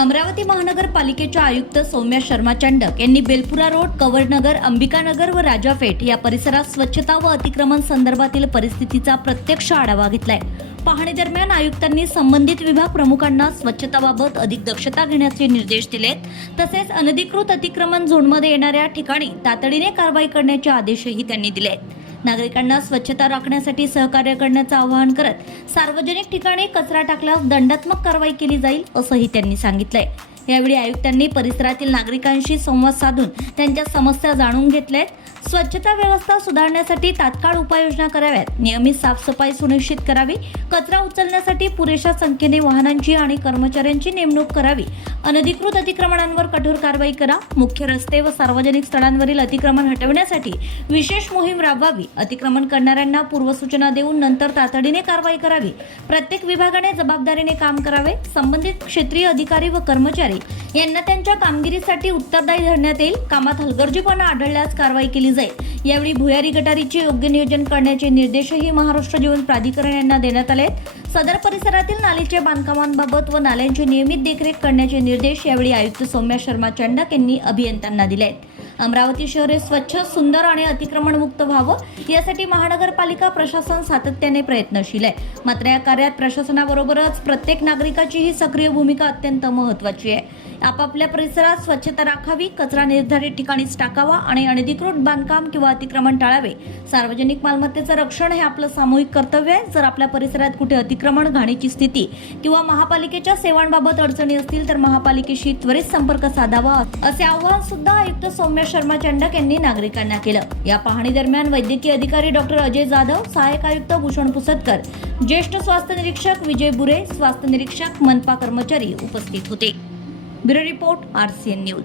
अमरावती महानगरपालिकेच्या आयुक्त सौम्या शर्मा चंडक यांनी बेलपुरा रोड कवरनगर अंबिकानगर व राजापेठ या परिसरात स्वच्छता व अतिक्रमण संदर्भातील परिस्थितीचा प्रत्यक्ष आढावा घेतलाय. पाहणी दरम्यान आयुक्तांनी संबंधित विभाग प्रमुखांना स्वच्छताबाबत अधिक दक्षता घेण्याचे निर्देश दिलेत. तसेच अनधिकृत अतिक्रमण झोनमध्ये येणाऱ्या ठिकाणी तातडीने कारवाई करण्याचे आदेशही त्यांनी दिले आहेत नागरिकांना स्वच्छता राखण्यासाठी सहकार्य करण्याचं आवाहन करत सार्वजनिक ठिकाणी कचरा टाकल्यास दंडात्मक कारवाई केली जाईल असंही त्यांनी सांगितलंय. यावेळी आयुक्तांनी परिसरातील नागरिकांशी संवाद साधून त्यांच्या समस्या जाणून घेतल्या आहेत स्वच्छता व्यवस्था सुधारण्यासाठी तात्काळ उपाययोजना कराव्यात. नियमित साफसफाई सुनिश्चित करावी. कचरा उचलण्यासाठी पुरेशा संख्येने वाहनांची आणि कर्मचाऱ्यांची नेमणूक करावी. अनधिकृत अतिक्रमणांवर कठोर कारवाई करा. मुख्य रस्ते व सार्वजनिक स्थळांवरील अतिक्रमण हटवण्यासाठी विशेष मोहीम राबवावी. अतिक्रमण करणाऱ्यांना पूर्वसूचना देऊन नंतर तातडीने कारवाई करावी. प्रत्येक विभागाने जबाबदारीने काम करावे. संबंधित क्षेत्रीय अधिकारी व कर्मचारी यांना त्यांच्या कामगिरीसाठी उत्तरदायी धरण्यात येईल. कामात हलगर्जीपणा आढळल्यास कारवाई केली जाईल. यावेळी भुयारी गटारीचे योग्य नियोजन करण्याचे निर्देशही महाराष्ट्र जीवन प्राधिकरण यांना देण्यात आले आहेत. सदर परिसरातील नालीच्या बांधकामांबाबत व नाल्यांची नियमित देखरेख करण्याचे निर्देश यावेळी आयुक्त सौम्या शर्मा चंडक यांनी अभियंत्यांना दिले आहेत. अमरावती शहर हे स्वच्छ सुंदर आणि अतिक्रमणमुक्त व्हावं यासाठी महानगरपालिका प्रशासन सातत्याने प्रयत्नशील आहे. मात्र या कार्यात प्रशासनाबरोबरच प्रत्येक नागरिकाचीही सक्रिय भूमिका अत्यंत महत्वाची आहे. आपापल्या परिसरात स्वच्छता राखावी कचरा निर्धारित ठिकाणीच टाकावा आणि अनधिकृत बांधकाम किंवा अतिक्रमण टाळावे. सार्वजनिक मालमत्तेचं रक्षण हे आपलं सामूहिक कर्तव्य आहे. जर आपल्या परिसरात कुठे अतिक्रमण घाणीची स्थिती किंवा महापालिकेच्या सेवांबाबत अडचणी असतील तर महापालिकेशी त्वरित संपर्क साधावा असे आवाहन सुद्धा आयुक्त सौम्य शर्मा चंडक यांनी नागरिकांना केलं. या पाहणी दरम्यान वैद्यकीय अधिकारी डॉक्टर अजय जाधव सहाय्यक आयुक्त भूषण पुसदकर ज्येष्ठ स्वास्थ्य निरीक्षक विजय बुरे स्वास्थ्य निरीक्षक मनपा कर्मचारी उपस्थित होते. Bureau report RCN news.